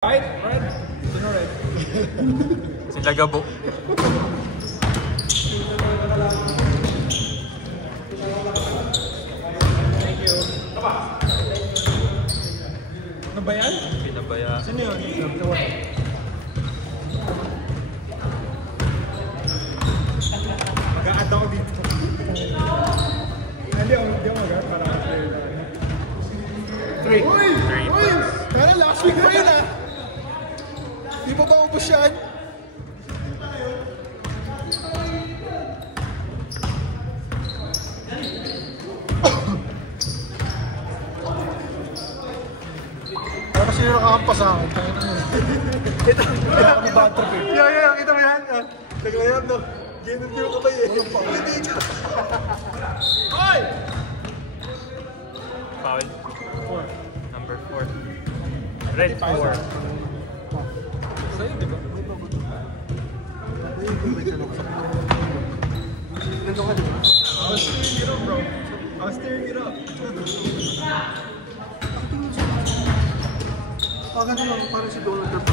Right? Red? Sino red? Sila Gabo. Thank you. Ano ba yan? Pinabaya. Sino yun? Mag-a-add ako dito. Hindi ako mag-a-add para mag-play na. 3. Uy! Uy! Kaya last week pa yun ah! Di ba ba ubos yan? Ano sino nakakampas sa akin? Ito! Ang bad trip eh. Yeah, kita mo yan. Naglayap no. Ganun yung kamay eh. Hindi ka. Hoy! Foul. 4. Number 4. Red 4. Sa'yo, di ba? Ganito ka, di ba? I was steering it up, bro. I was steering it up. Ganito lang, parang si Donald Trump.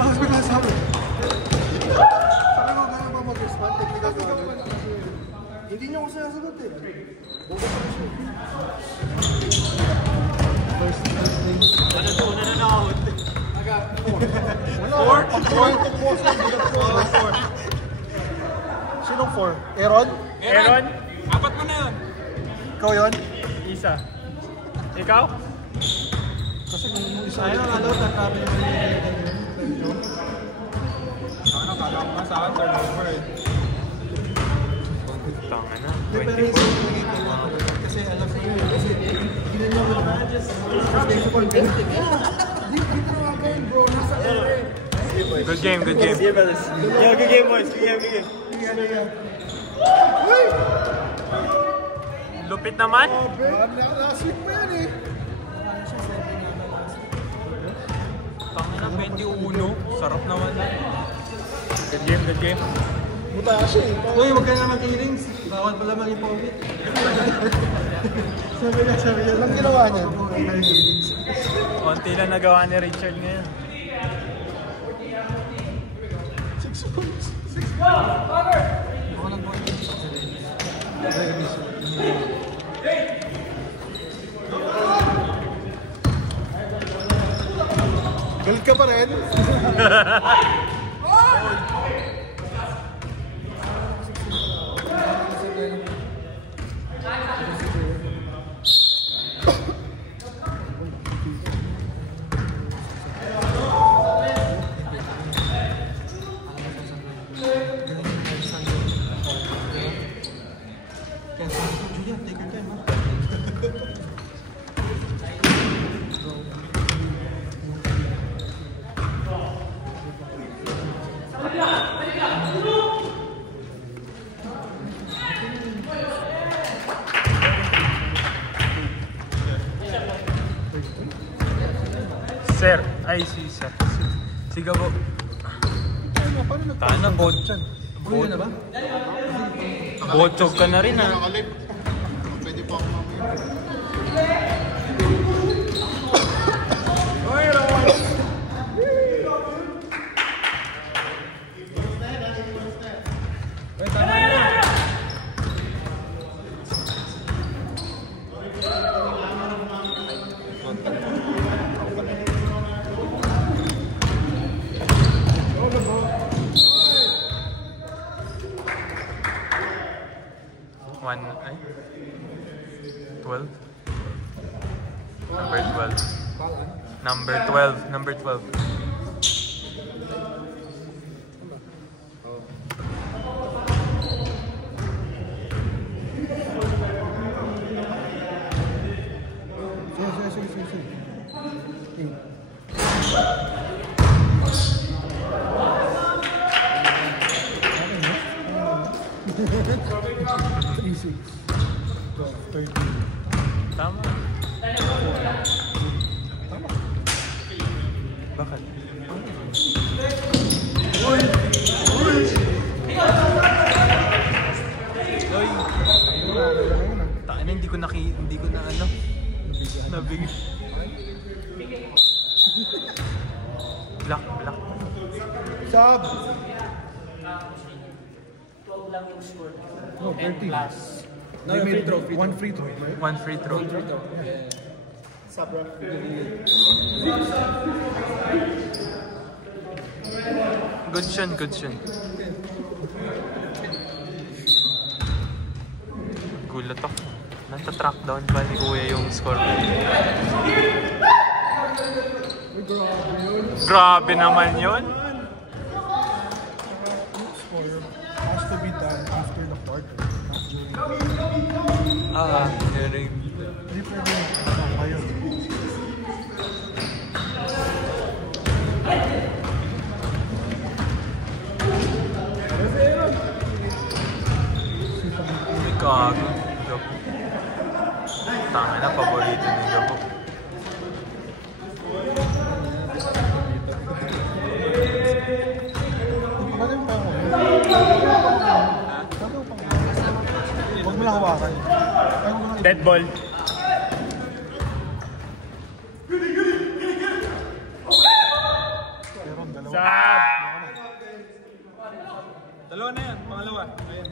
Mas pagkasabi. Sabi ko, gano'n ba mag-respond? Technical gano'n. Hindi niyo ko sinasagot eh. Bobo pa siya. First thing. Ano to? Nananakot. Sinong 4? Aaron? Aaron? Apat mo na yun. Ikaw yun? Isa. Ikaw? Kasi yung isa. Ayun, alaw, tatapin naman yung Ano, kala ko nga sa akin, turnover eh. Tanga na. Pero 24. kasi alam ko yun. Kasi ginanyan mo na. Dito na ako bro. Nasa ere. Good game, good game. Yeah, good game, boys. Good game. Uy! Lupit naman. Last week pa yan eh. Tanga na, 21. Sarap naman. Good game, good game. Buta siya eh. Uy, huwag ka naman earrings. Bawal pala mag-ipawit. Sabi niya. Anong ginawa niya? Konti lang nagawa ni Richard ngayon. 6 points. 6 points! Ako lang po. Galit ka pa rin? Sir. Ay, si Sir. Si Gabo. Tana, Uy, na ba? botsog ka na rin ha. Pwede pa ako mamaya. Ay? 12? Number 12. Number 12. Number 12. Easy. 13. Tama. Bakit? Uy! Takin na, hindi ko na ano. Nabigyan. Sub! 12 lang yung score. No, 13. Plus. They made one free throw, right? One free throw. Sub-rock. Good shot, good shot. Gulat ako. Nata-track down pa ni Kuya yung score. Grabe naman yun. Score has to be done after the quarter. Yun rin. Hindi pwede kayo. May kago. Gabo. Tama na, paborito ni Gabo. Huwag mo lang hawakan. Dead ball. Meron, dalawa. Sab! Dalawa na yan, pangalawa. Ayan.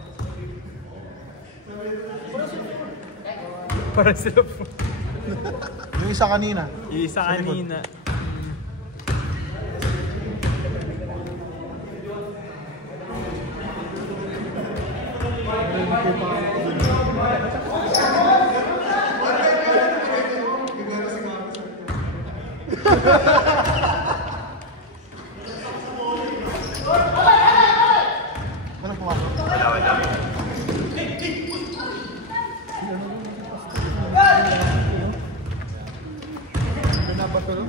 Para sila po. Yung isa kanina. Yung isa kanina. Ano pumasok? Wala. Binabato lang.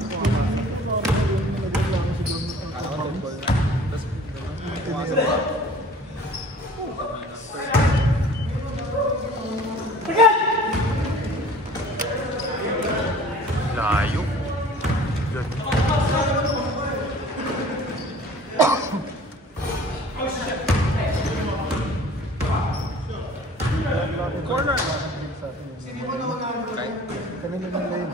Layo. Corner. Kanina ng lane.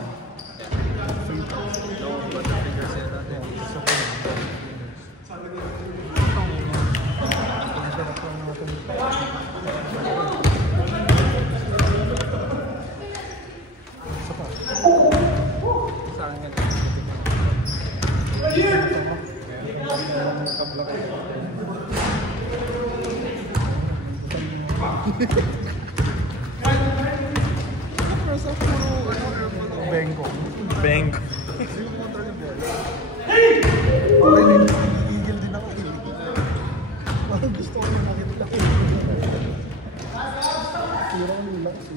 Bengko. Bang. Okay, nagigil din ako. Parang gusto ko na nakita. Tira ko nila kasi.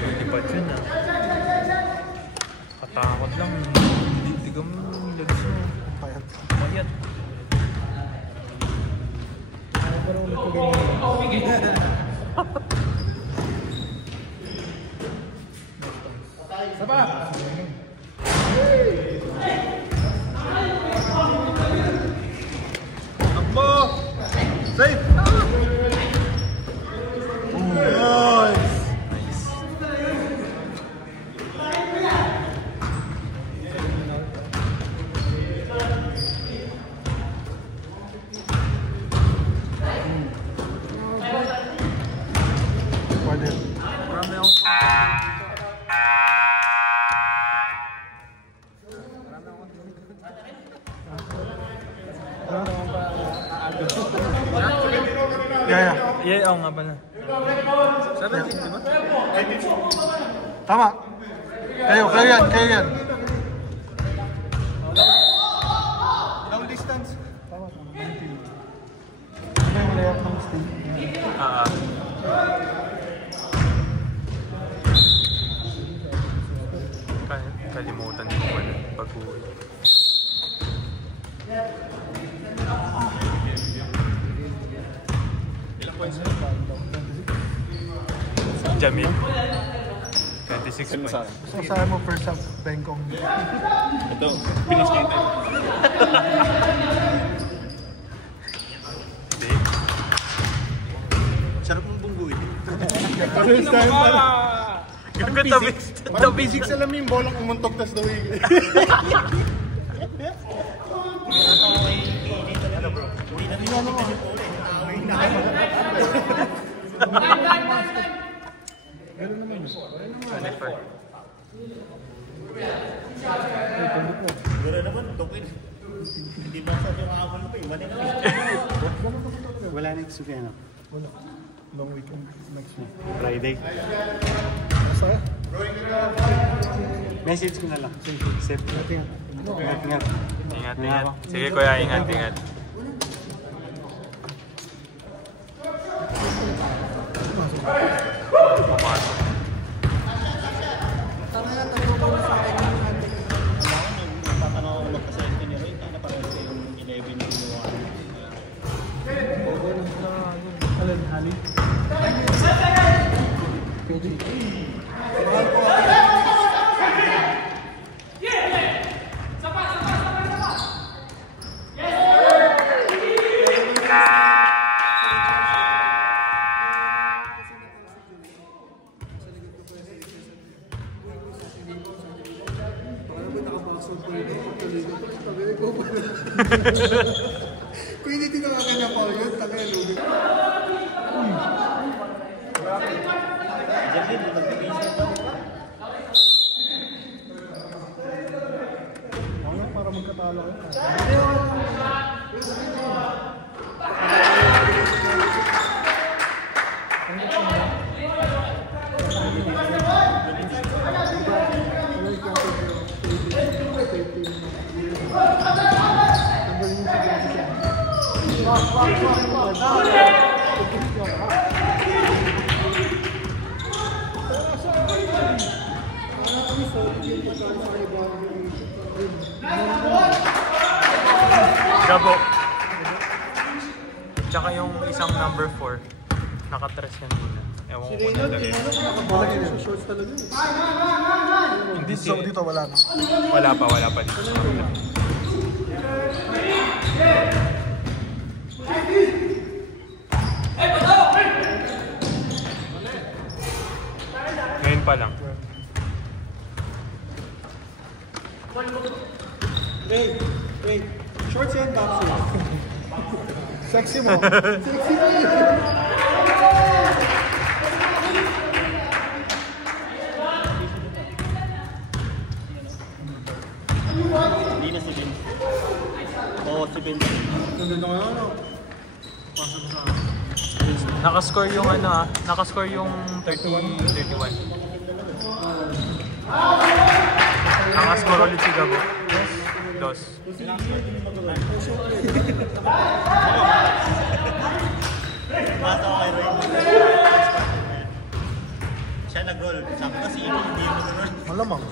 Hindi pa dyan ah. Katakot lang. Tigam yung legs mo. Payat. Mayat. Ano ba naman ito ganyan? Saba! Takbo! Safe! Nice! Pwede. Marami akong... Yeah. Yeah, oo nga pala. 17, di ba? Tama. Kayo yan. Long distance. Tama. 19. Ano yung layup ng Steve? Kalimutan ko pala pag-uwi. Ilang points na? Jamil. 26 points. So, saan mo first half Bengkong? Ito, finish kita. Hindi. Sarap mong bungguin. First time pala. Parang physics alam mo yung bolang umuntok tas daw yung... Ano bro? Hindi na naman kasi po ulit. Gano'n naman, tukin. Hindi ba sa yung awal pa eh, mali na. Wala next week ano? Wala. Long weekend next week. Friday. Masaya? Message ko na lang. Safe. Ingat. Ingat. Sige kuya, ingat. Pumasok. Tatanong ako magkasente ni Ray, na parang yung 11 na ginawa. Alan Hali? Pwede. Kung hindi tinakakan niya pa yun, tagay lubi. Ano para magkatalo ka? Gabo. Tsaka yung isang number 4. Nakatres kanina. Ewan ko kung nalagay. Malaki sa shorts talaga. Hindi So dito wala na. Wala pa dito. Ngayon pa lang. Wait. Shorts yan, boxers. Sexy mo. Sexy mo yun. Hindi na si Ben. Oo, si Ben. Nandun na ano? Pasok sa... Nakascore yung nakascore yung 31. Nakascore ulit si Gabo. Dos. Masa ko kay Roy. Siya nag-roll. Sabi ko si Ibo, hindi yung nag-roll. Malamang.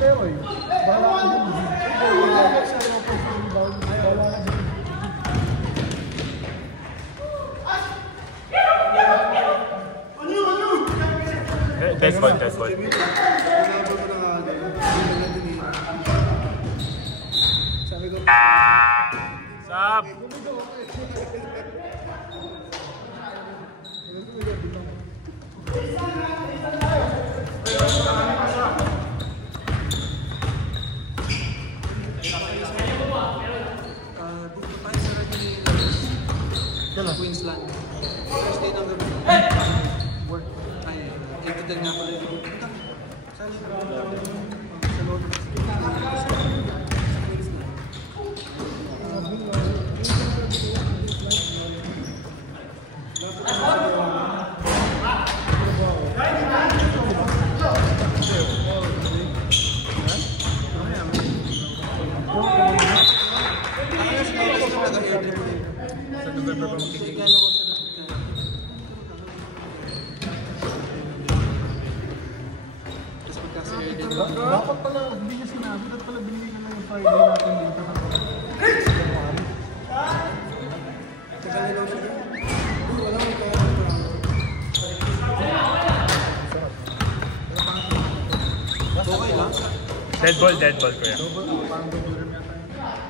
Pero eh. Bahala ka dyan. Bahala ka dyan. Dead ball. Sab! Queensland. First day ng gabi. Work. Ay, 8 to 10 nga pala yun. Saan sa loob? Dapat pala, hindi niya sinabi. Dapat pala binigay na lang yung Friday natin dito. Tagal na daw siya. Wala mo ito. Okay lang. Dead ball kuya.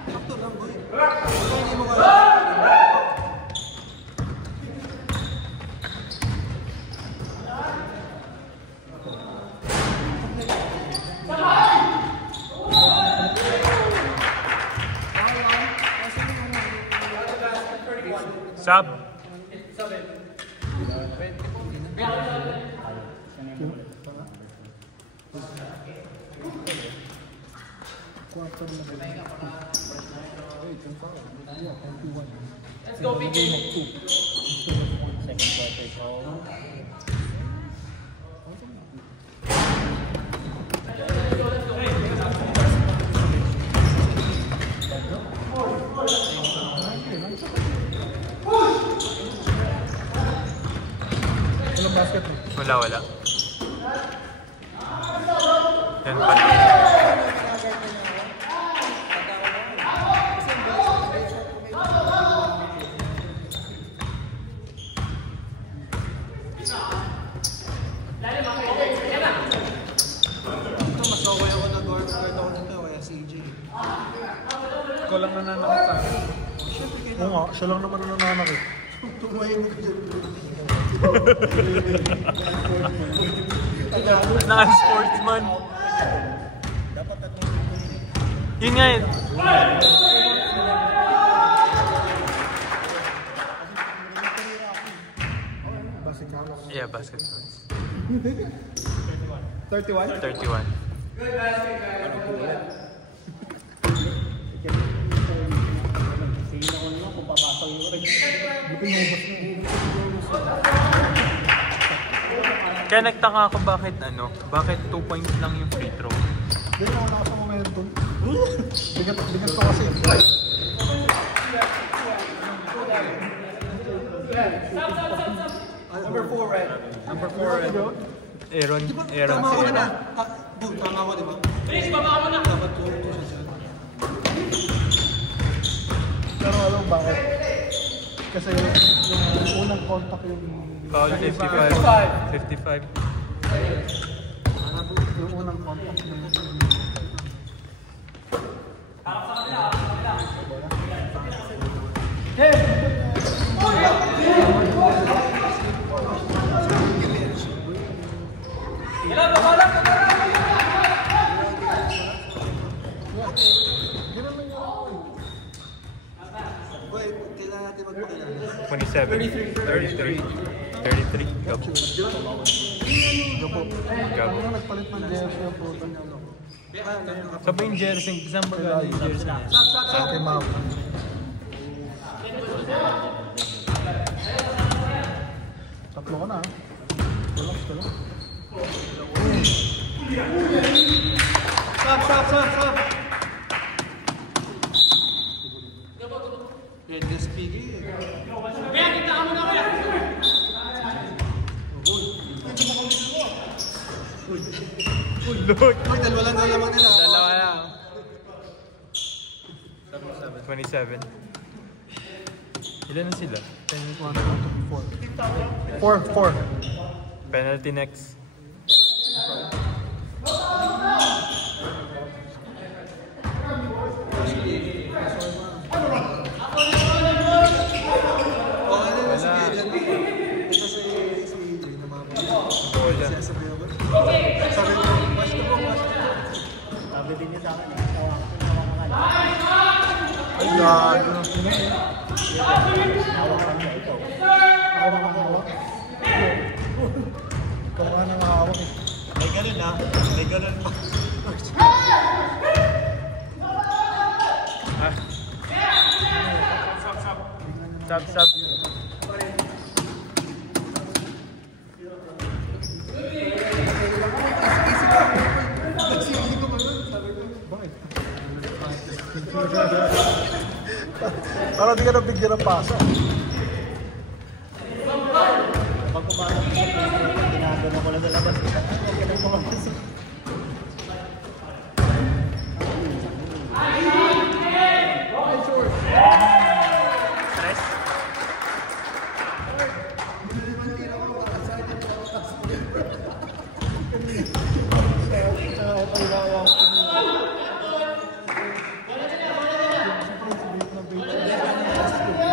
Sakto lang, boy. Hindi mo kaya. Sub. Let's go, Vicky. Second quarter call. Walang basket mo. Wala. Yan pala. Mas okay ako na guard ako nito, kaya CJ. Ikaw lang nananakit sa akin. Oo nga, siya lang naman nananakit. Tumayin mo dyan. Non-sportsman. Yun nga yun. Yeah, basketball. 31? 31. Sige na ko naman kung papasok yung rin. Kaya nagtaka ako bakit 2 points lang yung free throw. Hindi na wala sa momentum. Bigat ko kasi. Number 4, right? Number 4, Aaron. Tama ko na. Boom, tama ko, di ba? Please, baba mo na. Dapat 2 siya dyan. Pero alam bakit? Kasi yung unang contact yung... Foul 55. 55. Yung unang contact yung... Boy, kailangan natin magpakilala. 27. 33. 33. Gabo. Gabo. Ano nagpalit ng jersey yung puto? Sabi yung jersey. Saan ba galing yung jersey niya? Sa akin, ma'am. Tatlo ka na, ha? Relax ka lang. Stop! Red Gas Piggy. Kaya, kita mo na kaya. Ulot. Uy, dalawa lang naman nila. Dalawa lang. 27. Ilan na sila? 4. Penalty next. Sabi din niya sa akin, tawakan ka. Ay, gago. Tawakan ka ito. Ako nakahawak. Ikaw ka nakahawak eh. May ganun na. May ganun pa. Sub. Bakit? Para di ka nabigyan ng pasa. Pag pumasok ko sa Facebook, ginagano ko lang sa labas. Huwag ka nang pumasok. Stress.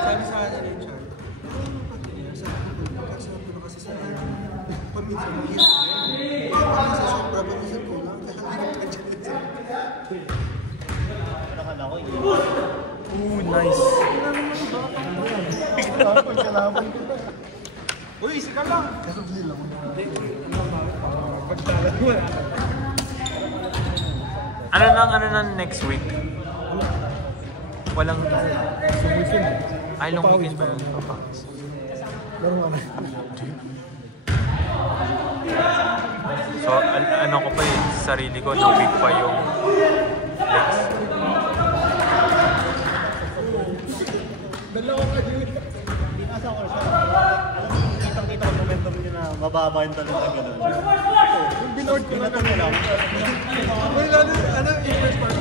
Sabi sa akin ni Char, sabi ko kasi sa akin, paminsan mo yun. Sa sobra, paminsan ko lang. Nakala ko, Ooh, nice. Nice. Kalaban ko. Uy, isa ka lang. Ano nang next week? Walang... Ay, long weekend ba yun? So, ano ko pa yun? Sarili ko, no week pa yung next. Kitang-kita ko momentum nyo na mababa yung talaga gano'n. Yung binord ko na kami lang. Wala ano, first part.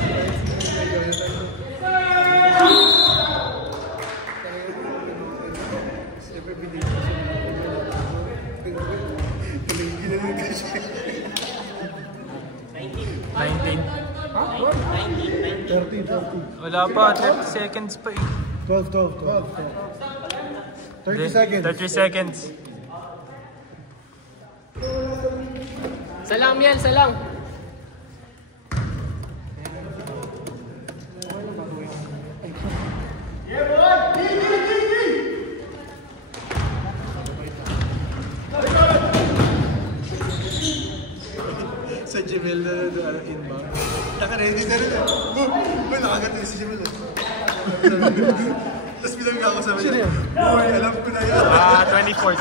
Wala pa, 30 seconds pa eh. 12. 30 seconds. 30 seconds. Salang, Miel, salang. Sa Jamel na inbound. Naka-ready na rin eh. Uy, nakagating si Jamel eh. Tapos bilang ako sa mga. Uy, alam ko na yan. 24.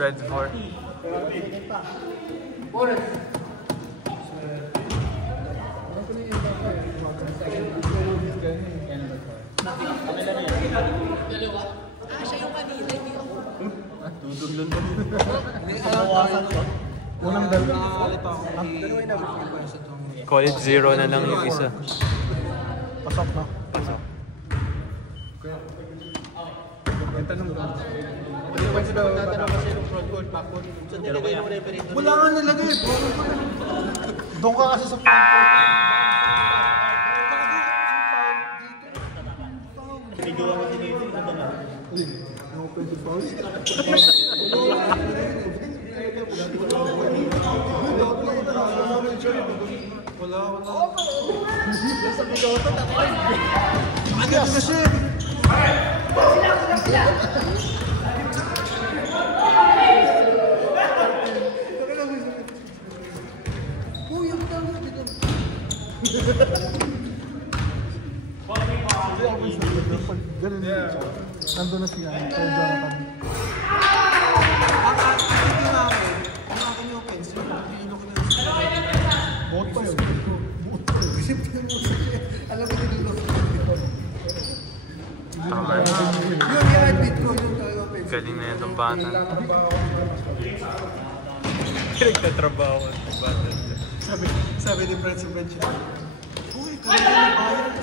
Red 4. Call it 0 na lang yung isa. Pasok na. Pasok. Wala nga nalagay. Doon ka kasi sa front court. Pinagawa ko din ito. No pwede fouls. Wala. Nasa bigotan ako. Hindi kasi. Ganun yun. Nandun na siya. Kaya Jonathan. Bot pa yun. Alam mo din yun. Tama. Yung i-repeat ko yung talaga offensive. Galing na yan itong bata. Nagtatrabaho ang bata. Sabi ni Fred sa bench. Uy, kaya na bayad.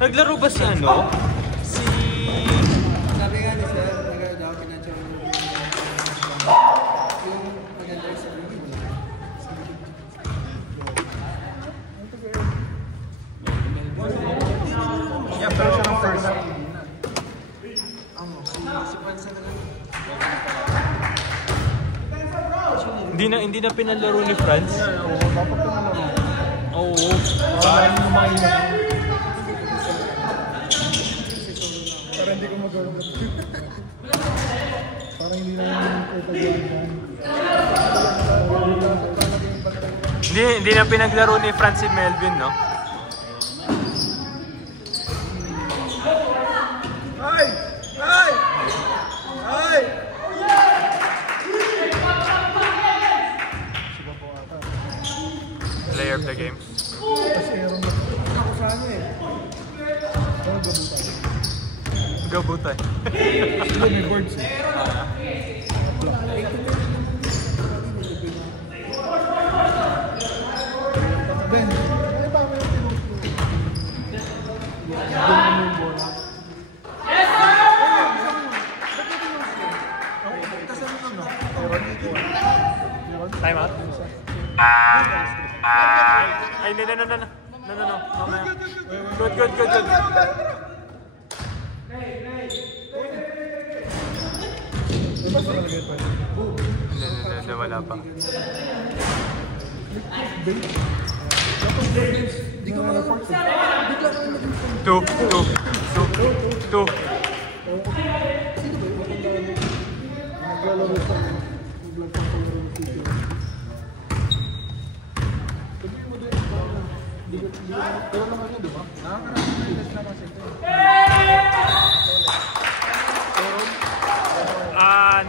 Naglaro ba si ano? Si... Sabi nga ni Sir, nagano daw, pinadyo yung maganda sa limit. Yeah, pero siya ng first. Si Pansa na lang. Hindi na pinalaro ni Franz. Oo, dapat ko na lang. Oo. Parang lumayin na. Parang hindi ko magawa. Parang hindi na yung Hindi na pinaglaro ni Franz si Melvin, no? Ay! Ay! Ay! Player of the game. Kasi meron ako sa ano eh. Gabutay. Sila may boards eh. Time out? Ay, no. Mamaya. Good. Hindi, wala pa. Two.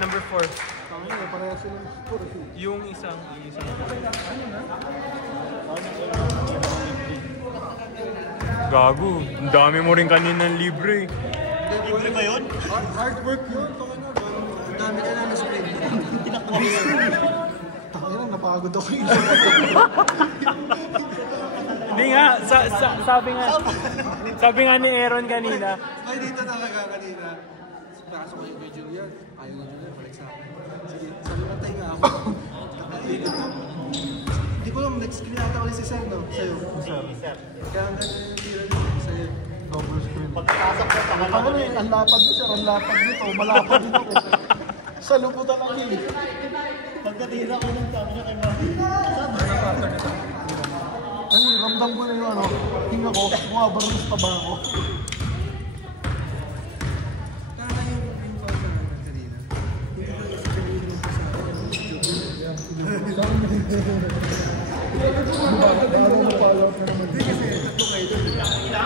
Number 4. Yung isang. Gago, ang dami mo rin kaninang libre. Libre ba yun? Hard work yun. Ang dami ka na na-screen. Takina, napagod ako yun. Hindi nga, sabi nga ni Aaron kanina. Ay, dito talaga kanina. Kaso ko yung kay Julian. Ayaw ni Julian, balik sa akin. Sige, sabi mo tayo nga ako. Dito to. Hindi ko lang, nag-screen ata ulit si Sir, no? Sa'yo. Kaya ang ganda yung tira niyo sa'yo. Double screen. Pagkasap ko sa kanila. Ano eh, ang lapad niyo sir, ang lapad nito. Malapad din ako. Sa luputan lang yun. Pagkatira ko ng sabi niya kay Marty. Ano, ramdam ko na yung ano, hinga ko, bumabarnis pa ba ako? Kaya yung call sa akin kanina. Hindi ko i-screen yung sa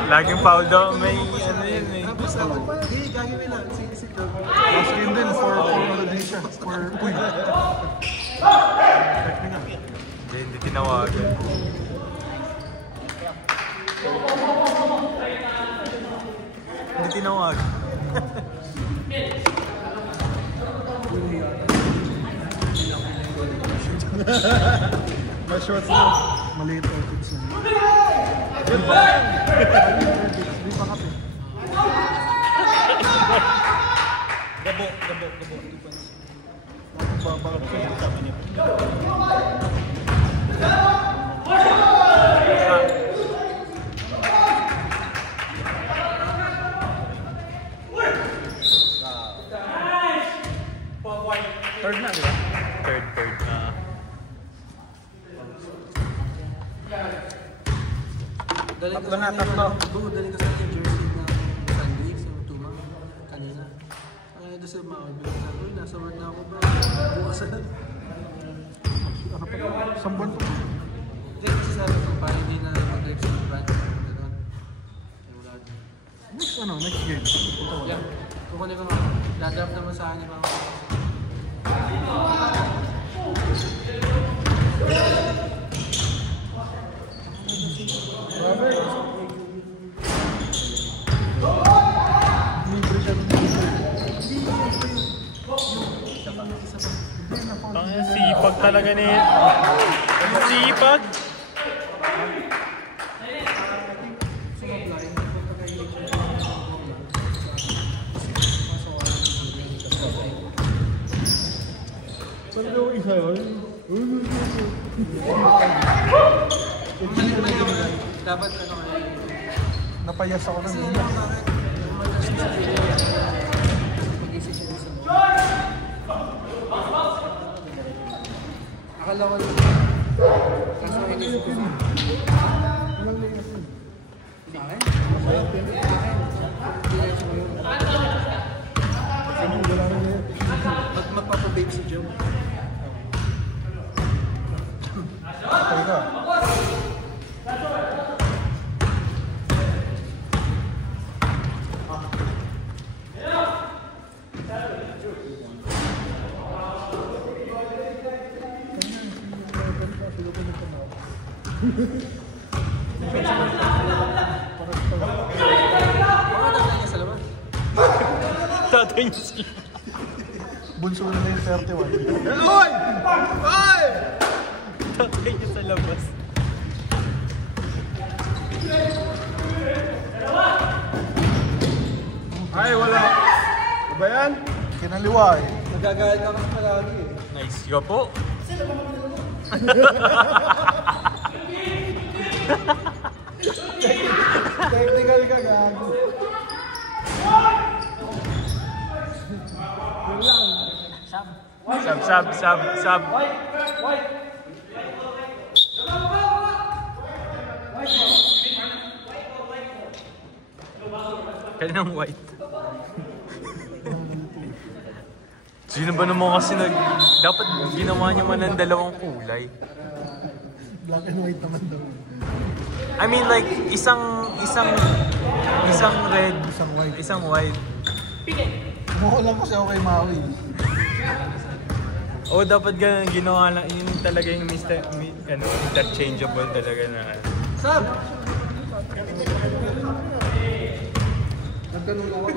Laging foul daw, may ano yun eh. Tapos ako, hindi, gagawin lang. Sige, go. Last game din, for Malaysia. For Uy. Hindi tinawagan. Hindi tinawagan. May shorts na. Maliit outfits na. Good ba? Hindi pa kape. Gabo. 2 points. Babakat ko yung kami niya. Third na, di ba? Third. Tatlo na, tatlo. Dali ko sa akin yung jersey na Sunday sa Tuma. Kanina. Ang ito sa mga bilang uy, nasa work na ako ba? Bukas na. Ano pa? Isang buwan pa. Hindi, kasi sabi ko, parang hindi na mag-live sa brand. Ganun. Wala. Next game. Yeah. Kukunin ko nga. Dadrop naman sa akin yung mga Ang sipag talaga ni... Ang sipag! Saan daw isa yun? dapat ano kayo. Napayas ako ng Kasi iyak. ano bakit? Mag-isip siya din sa mga. Akala ko lang. Kaso hindi ko sa akin? Magpapababe si Joe. Okay ka. Baka nasa niya sa labas. Tatay niya si... Bunso na yung 31. Hoy! Hoy! Tatay niya sa labas. Ay, wala. Ano ba yan? Kinaliwa eh. Nagagalit ka kasi palagi eh. Nice ka po. Technical ka, gago. Yun lang. Sub. Kaninang white. Sino ba naman kasi dapat ginawa niya man ng dalawang kulay. Black and white naman daw. I mean like isang red, isang white. Mukha lang kasi ako kay Maui. O dapat ganun ginawa lang, yun talaga yung interchangeable talaga na. Sab! Nagtanong ako.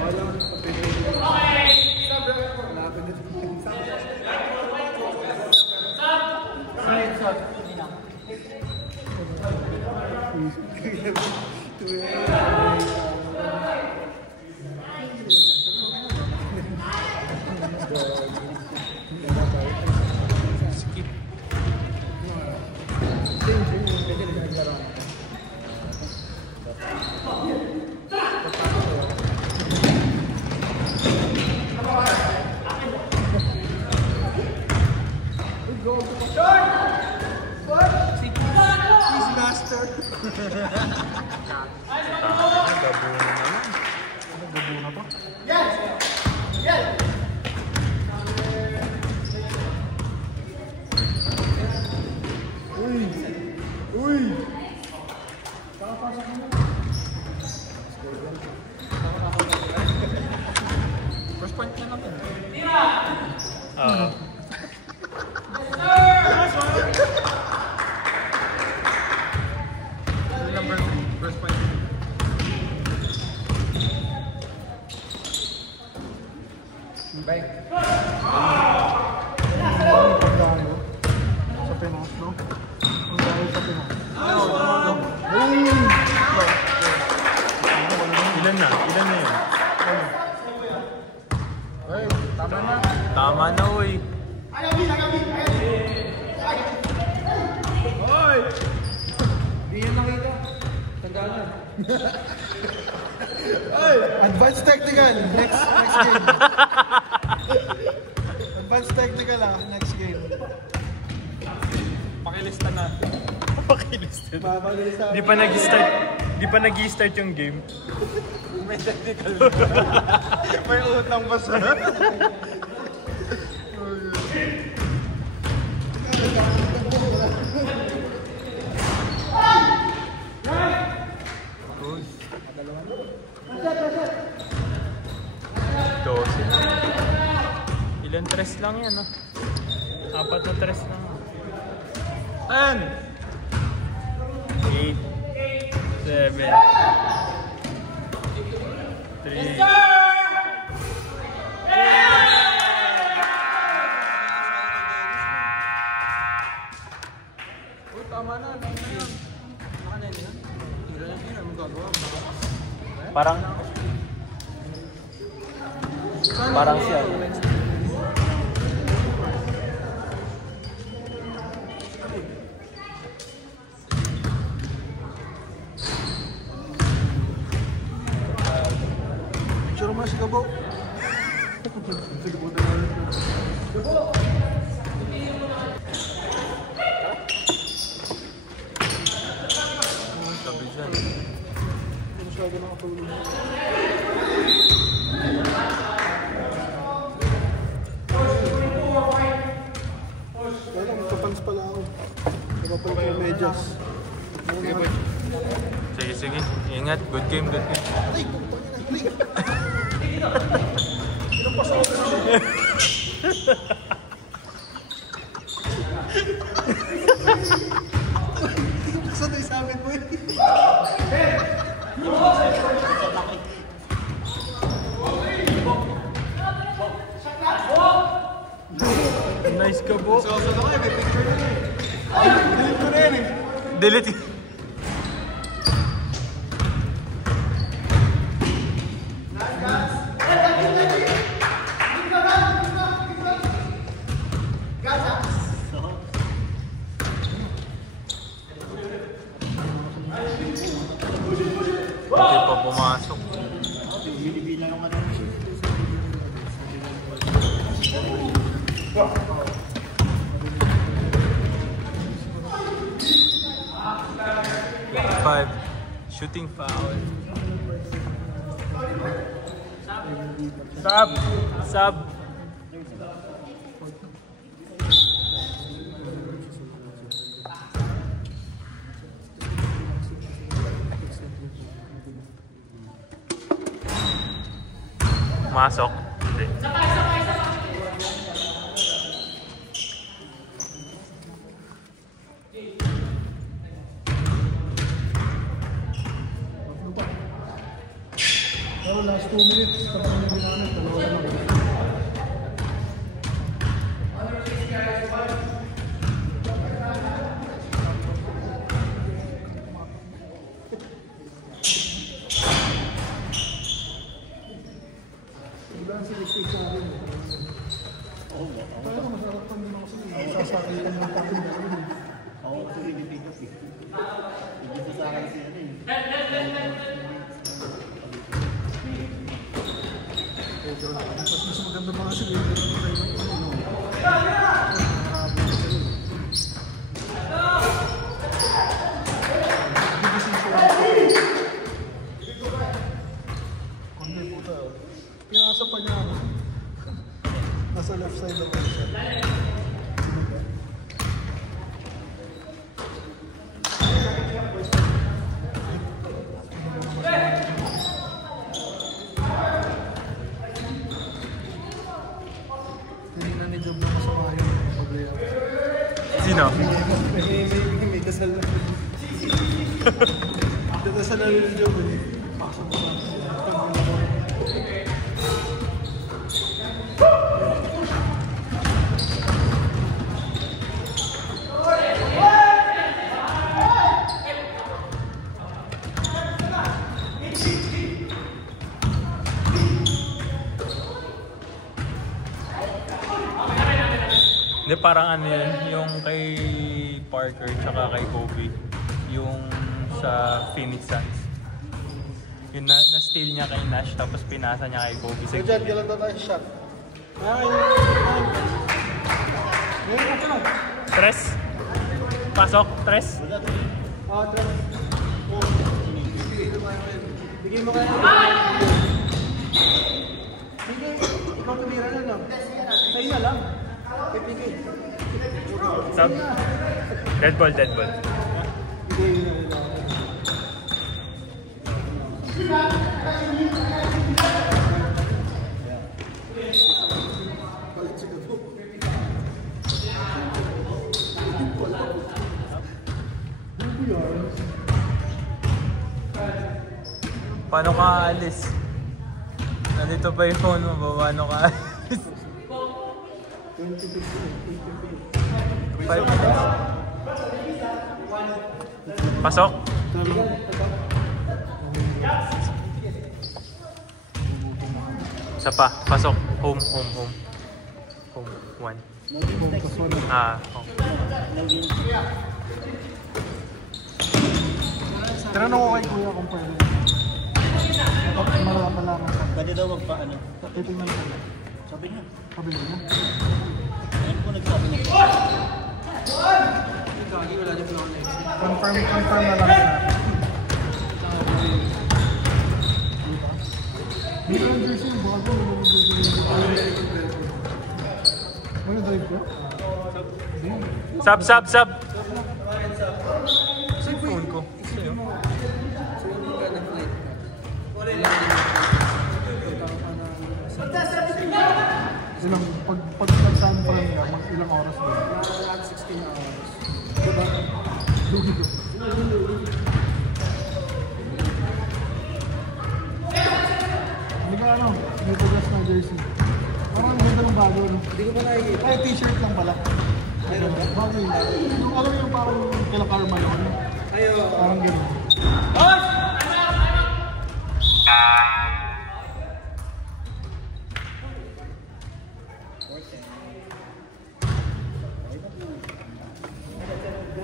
Wala. Malapit na. Skip. Easy master. Uy! First point na lang. Number 3, first point. Bye. Sa Pinas, no? Ang dahil sa Pinas. Ilan na yun? Ay, tama na. Tama na, uy. Hoy! Di yan nakita. Tandaan na. Ay! Advanced technical. Next game. Advanced technical next game. Pakilista natin. Pakilista. Papalisa. Di pa nag-start yung game. May technical. May utang pa sa. Ilan tres lang yan, no? 4 na tres lang. 10! 8 7 3 Tama na. Parang siya. Picture mo si Gabo. Si Gabo na lang. Gabo! Sabi dyan. Hindi masyado nakatulog. Kaya magpapans pala ako. Kapapal ko yung medyas. Sige. Ingat. Good game. Ay, sanay sa amin mo eh. Nice ka po. So na kayo, may picture na eh. Ay, delete ko na yan eh. Delete. Guys, 5. Shooting foul. Sub! Sub! Masok? Hindi. Pero last 2 minutes, tapos na namin, dalawa na lang. Ilan si Ricky sa akin. Talaga masarap pa din ako sa sasakitan ng takin na rin. Oo, kasi binibigas eh. Binibigas sa akin siya eh. Mas mas maganda mga sila yung pinasa pa niya ako. Nasa left side lang siya. Tinignan ni Job na masama yung pag-layout. Sino? May dasal na. Dasal na rin ni Job eh. Pasok mo na. Hindi, parang ano yun, yung kay Parker tsaka kay Kobe, yung sa Phoenix Suns. Yung na-steal niya kay Nash tapos pinasa niya kay Kobe. So dyan, kailan daw tayo shot? Tres? Pasok? Tres? Bigay mo kaya. Sige, ikaw tumira na lang. Sa'yo na lang. Pipigay. Sub? Dead ball, dead ball. Bigay na lang. Paano ka aalis? Nandito pa yung phone mo, paano ka aalis? 5 minutes. Pasok? Isa pa, pasok. Home. Home, 1. Ah, okay. Tinanong ko kay Kuya kung pwede. Malaman ka. Pwede daw magpaano. Titingnan ko. Sabi niya. Pabili mo. Ayun po nagsabi niya. Confirm na lang na. Hindi yung jersey, bago. Ano drive ko? Sub! Sa phone ko. Ilang, pag nagsampan ka, mag ilang oras ba? 16 hours. Diba? Lugi ko. Hindi ka ano, may tugas na jersey. Parang ang ganda ng bago. Hindi ko pa nakikita. Ay, t-shirt lang pala. Ayun ba? Bago yun. Yung alam yung parang kila Karma yun. Ayun. Parang gano'n.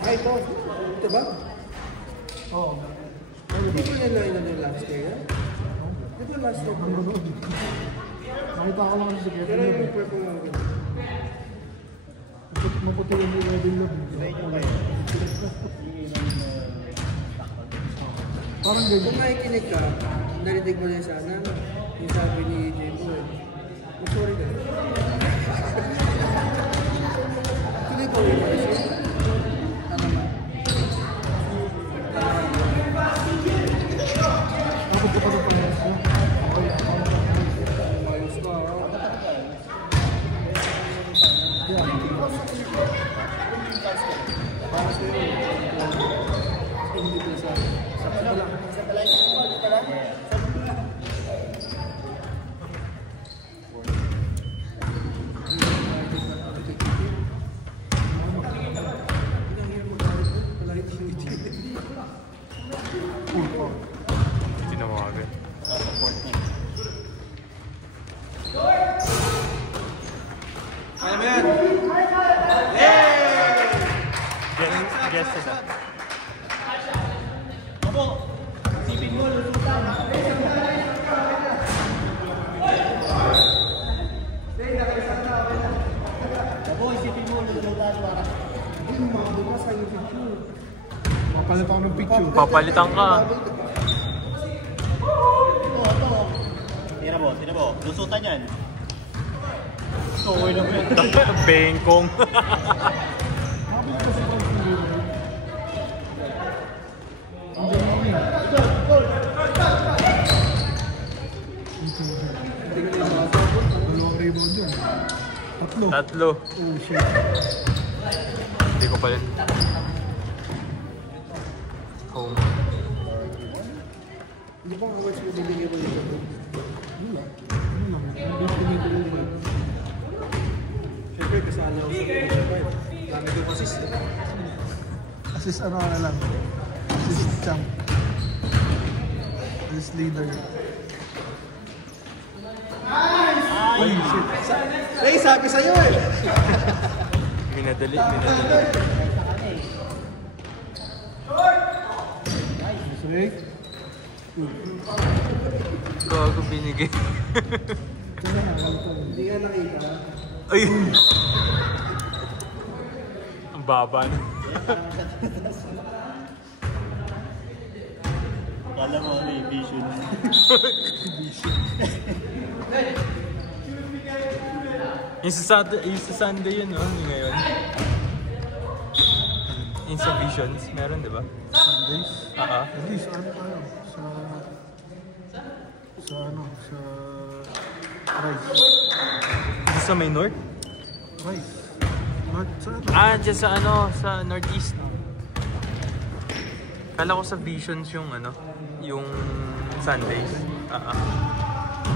Ay, ito ba? Oo. Hindi ko nila yung last year yan? Di ba last year? Nakita ko lang sa kaya. Pero yung purple lang ako. Maputi yung wedding love. Hindi ko kayo. Parang ganyan. Kung makikinig ka, narinig mo na yung sana, yung sabi ni Jay Boy. Sorry ka. Tuloy ko rin kasi. Dapat ka pa rin pala. Ayos ka. Para sa'yo. Hindi ko sa lang. Tinawagan. Kaya mo yan! Guess sila. Sipin mo, lusutan. Abo, isipin mo, lusutan para. Hindi mo makabukas sa yung picture. Mapalit ako ng picture. Papalitan ka. Ito. Tira mo. Lusutan yan. So, okay lang yan. Bengkong. Makapalit kasi ako ng picture. Andiyan na kami. Dalawang rebound yun. Tatlo. Oh shit. Hindi ko pa rin. Home. Hindi ba ang awards mo bibigyan mo dito? Wala. Ano lang. Ang best ko nito. Siyempre, kasala ako sa Division 5. Dami kong assist. Assist ano na lang. Assist champ. Assist leader. Ay, shit. Ray, sabi sa'yo eh! Minadali. Sweet. Gago binigay. Kaya nga, kalito. Hindi nga nakita. Ay! Ang baba na. Kala mo, may vision. Yung sa Sunday yun, no? Yung ngayon. Yung sa Visions, meron, di ba? Sundays. Hindi. Sa Rice. Dito sa may North? Rice. North, sa ano? Dyan sa sa Northeast. Kala ko sa Visions yung yung Sundays.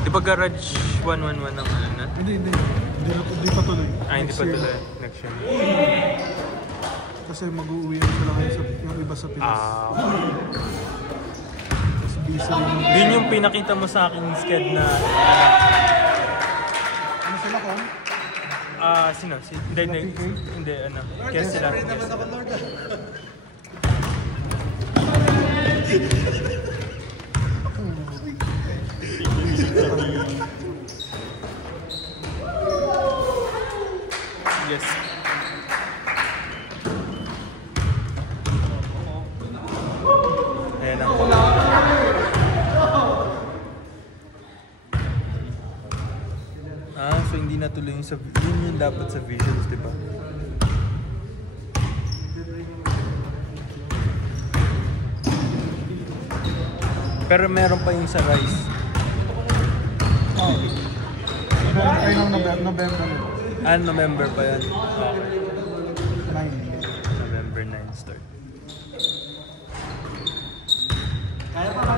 Di ba Garage 111 ang na? Hindi pa tuloy. Hindi pa Next year. tuloy. Next year. Kasi mag-uwi sila ngayon yung iba sa Pinas. Mas busy rin. Yun yung pinakita mo sa aking sked na Ano sila ko? sino? Hindi, guess sila. Yes. Ayan ako. So hindi natuloy yung yun dapat sa Visions, di ba? Pero meron pa yung sa Rice. Ay, ng November. November pa yan. 9. November 9 start. Kaya pa